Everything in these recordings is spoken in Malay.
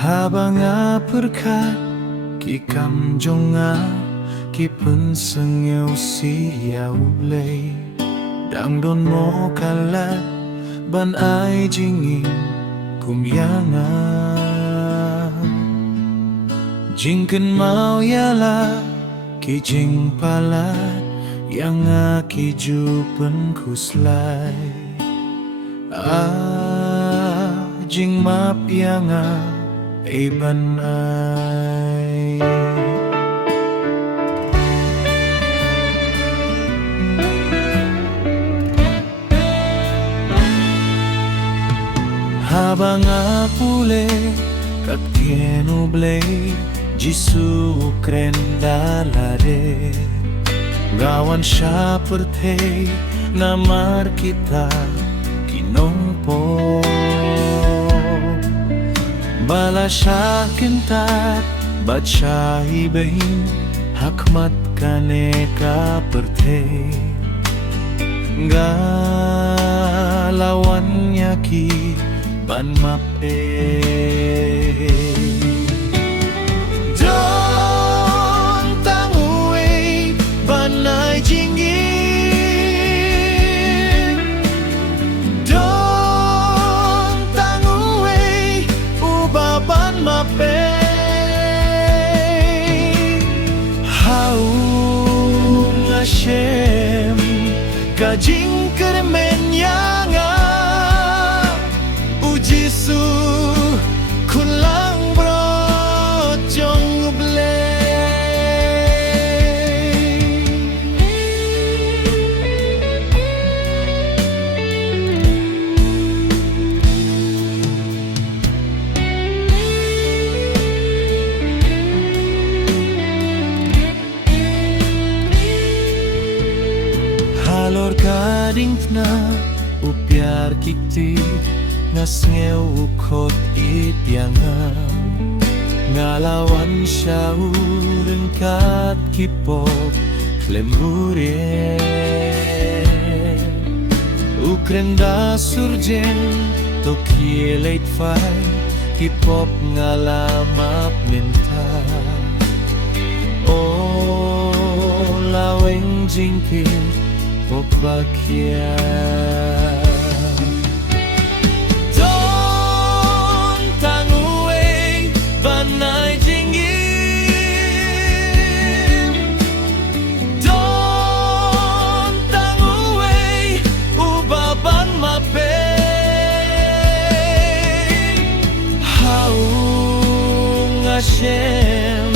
Habang perkat ki kamjonga ki pun sengeu siau lei dang don mo kalat ban ai jingin kumyanga jingken mau yala ki jing palat yang ki jupen kuslai jing map yang iban ai habang pule kat kienu ble jisu kren dalare gawan siya perte namar kita kinongpo bala siya kintat baca ibahin hakmat kaneka perte galawan yaki ban mape don tanguwe banai jingin don tanguwe ubaban mape haung Hashem kajing kermenyanga Jisu kulang bro jong ble halor kading na upiar kikti ngas ngeu ukot itianga ngalawan siya urengkat kipop lemburie ukrenda surjen to kielait fai kipop ngalamap minta oh laweng jingkir popakia banai jingin don tanguwe ubaban mape haung Hashem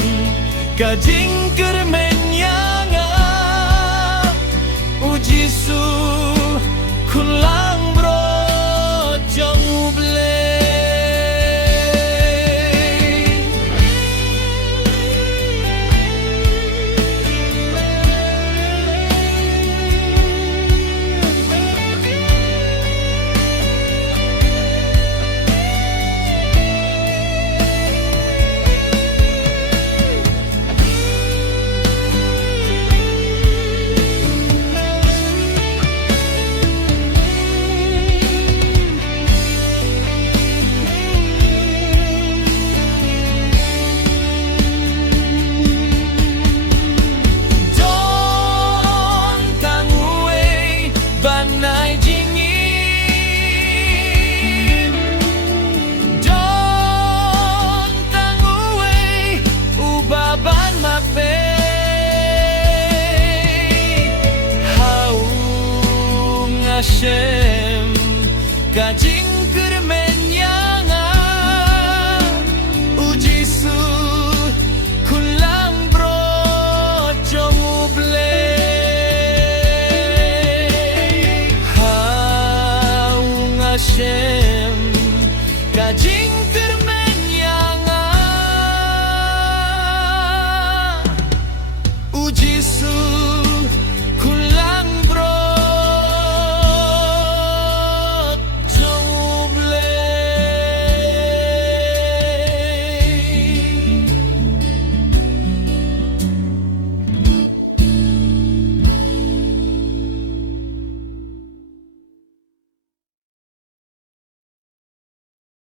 kajing kermenyanga ujisu kulang bro jong ble Hashem kajing kermenyanga ujisu kulang bro jong ble haung Hashem kajing kermenyanga ujisu